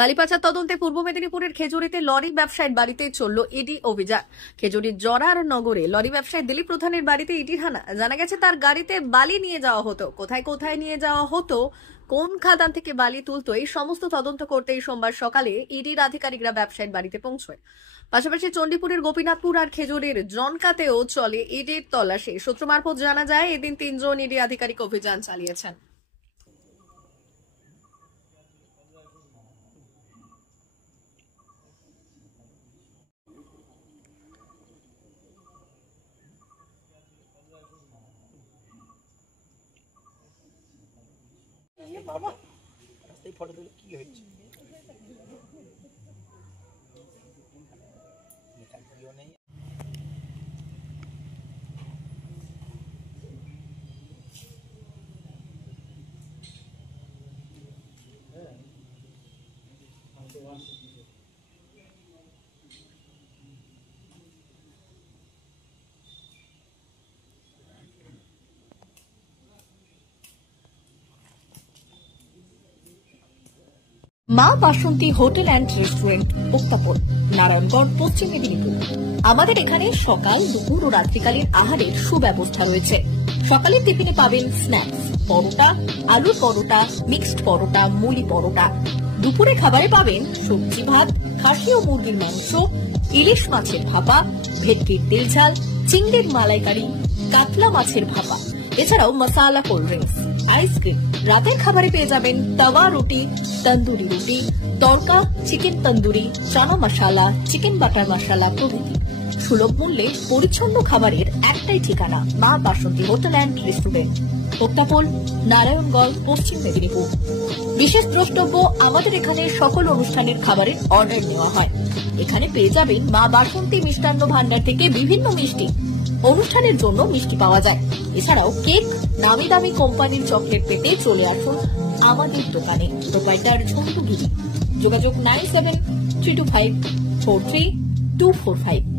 মালিপাচার তদন্তে পূর্ব মেদিনীপুরের খেজুরিতে লরি ব্যবসায়ীর বাড়িতে চলল ইডি অভিযান। খেজুরির জরার নগরে লরি ব্যবসায়ী দিলীপ প্রধানের বাড়িতে ইডির হানা। জানা গেছে তার গাড়িতে বালি নিয়ে যাওয়া হতো, কোথায় কোথায় নিয়ে যাওয়া হতো, কোন খাদান থেকে বালি তুলতো, এই সমস্ত তদন্ত করতেই সোমবার সকালে ইডির আধিকারিকরা ব্যবসায়ীর বাড়িতে পৌঁছয়। পাশাপাশি চণ্ডীপুরের গোপীনাথপুর আর খেজুরির জনকাতেও চলে ইডির তল্লাশি। সূত্র মারফত জানা যায়, এদিন 3 জন ইডি আধিকারিক অভিযান চালিয়েছেন। বাবা রাস্তায় ফটো তুলে কি হয়েছে? মা বাসন্তী হোটেল অ্যান্ড রেস্টুরেন্ট, উত্তাপন, নারায়ণগড়, পশ্চিম মেদিনীপুর। আমাদের এখানে সকাল, দুপুর ও রাত্রিকালীন আহারের সুব্যবস্থা রয়েছে। সকালের টিফিনে পাবেন স্ন্যাক্স, পরোটা, আলুর পরোটা, মিক্সড পরোটা, মুলি পরোটা। দুপুরে খাবারে পাবেন সবজি ভাত, খাসি ও মুরগির মাংস, ইলিশ মাছের ভাপা, ভেটকির তেল ঝাল, চিংড়ির মালাইকারি, কাতলা মাছের ভাপা, এছাড়াও মশালা কোল্ড ড্রিঙ্কস, আইসক্রিম। রাতের খাবারে পেয়ে যাবেন তাওয়া রুটি, তন্দুরি রুটি, তড়কা, চিকেন তন্দুরি, চানা মশালা, চিকেন বাটার মশালা প্রভৃতি। সুলভ মূল্যে পরিচ্ছন্ন খাবারের একটাই ঠিকানা, মা বাসন্তী হোটেল অ্যান্ড রেস্টুরেন্ট, উত্তাপন, নারায়ণগড়, পশ্চিম মেদিনীপুর। বিশেষ দ্রষ্টব্য, আমাদের এখানে সকল অনুষ্ঠানের খাবারের অর্ডার নেওয়া হয়। এখানে পেয়ে যাবেন মা বাসন্তী মিষ্টান্ন ভান্ডার থেকে বিভিন্ন মিষ্টি। অনুষ্ঠানের জন্য মিষ্টি পাওয়া যায়। এছাড়াও কেক, নামি দামি কোম্পানির চকলেট পেতে চলে আসুন আমাদের দোকানে। প্রোপাইটার ঝন্টু গিরি। যোগাযোগ 9732543245।